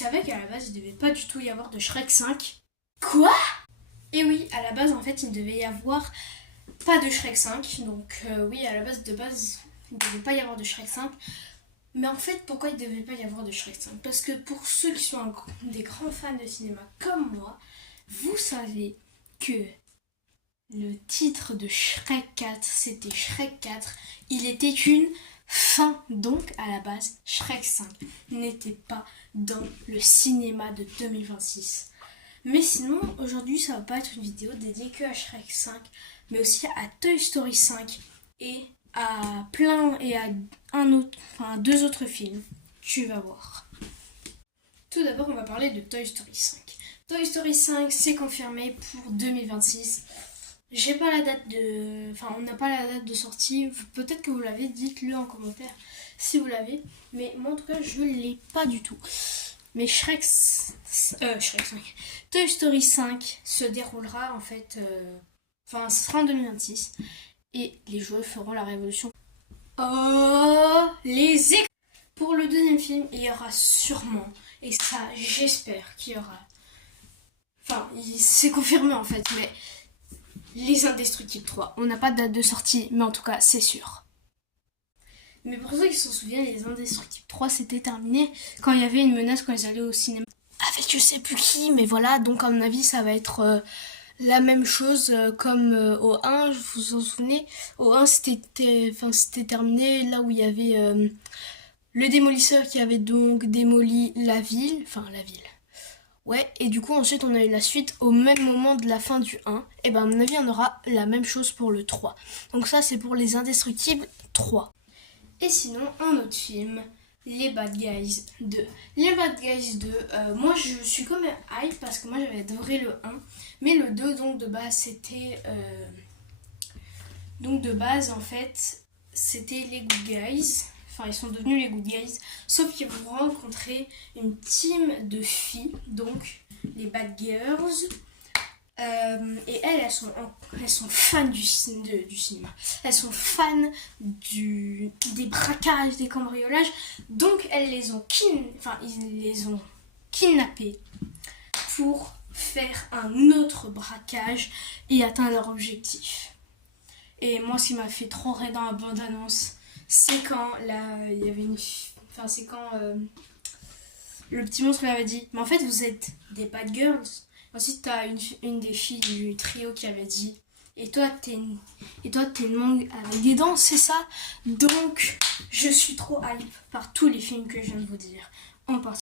savais qu'à la base, il devait pas du tout y avoir de Shrek 5? Quoi? Et oui, à la base, en fait, il devait y avoir pas de Shrek 5. Donc oui, à la base, il ne devait pas y avoir de Shrek 5. Mais en fait, pourquoi il ne devait pas y avoir de Shrek 5? Parce que pour ceux qui sont des grands fans de cinéma comme moi, vous savez que le titre de Shrek 4, c'était Shrek 4. Il était une fin. Donc, à la base, Shrek 5 n'était pas dans le cinéma de 2026. Mais sinon, aujourd'hui, ça va pas être une vidéo dédiée que à Shrek 5, mais aussi à Toy Story 5 et à deux autres films. Tu vas voir. Tout d'abord, on va parler de Toy Story 5. Toy Story 5, c'est confirmé pour 2026. J'ai pas la date de... Enfin, on n'a pas la date de sortie. Peut-être que vous l'avez, dites-le en commentaire si vous l'avez. Mais moi, en tout cas, je l'ai pas du tout. Mais Shrek 5. Toy Story 5 se déroulera en fait... Enfin, ce sera en 2026. Et les joueurs feront la révolution. Oh, les écrans! Pour le deuxième film, il y aura sûrement... Et ça, j'espère qu'il y aura... Enfin, c'est confirmé en fait, mais... Les Indestructibles 3. On n'a pas de date de sortie, mais en tout cas, c'est sûr. Mais pour ceux qui s'en souviennent, les Indestructibles 3, c'était terminé quand il y avait une menace quand ils allaient au cinéma. Avec je sais plus qui, mais voilà, donc à mon avis, ça va être la même chose comme au 1, vous vous en souvenez. Au 1, c'était terminé là où il y avait le démolisseur qui avait donc démoli la ville. Ouais, et du coup ensuite on a eu la suite au même moment de la fin du 1. Et ben à mon avis on aura la même chose pour le 3. Donc ça c'est pour les Indestructibles 3. Et sinon un autre film, Les Bad Guys 2. Les Bad Guys 2, moi je suis comme un hype parce que moi j'avais adoré le 1. Mais le 2 donc de base c'était... Donc de base en fait c'était les Good Guys. Enfin, ils sont devenus les Good Guys, sauf qu'ils vont rencontrer une team de filles, donc les Bad Girls. Et elles sont fans du cinéma. Elles sont fans des braquages, des cambriolages. Donc elles ils les ont kidnappées pour faire un autre braquage et atteindre leur objectif. Et moi, ce qui m'a fait trop rire dans la bande-annonce, c'est quand là, il y avait c'est quand le petit monstre lui avait dit « Mais en fait, vous êtes des bad girls ». Ensuite, t'as une des filles du trio qui avait dit « Et toi, t'es une mangue avec des dents, c'est ça ?» Donc, je suis trop hype par tous les films que je viens de vous dire. En particulier.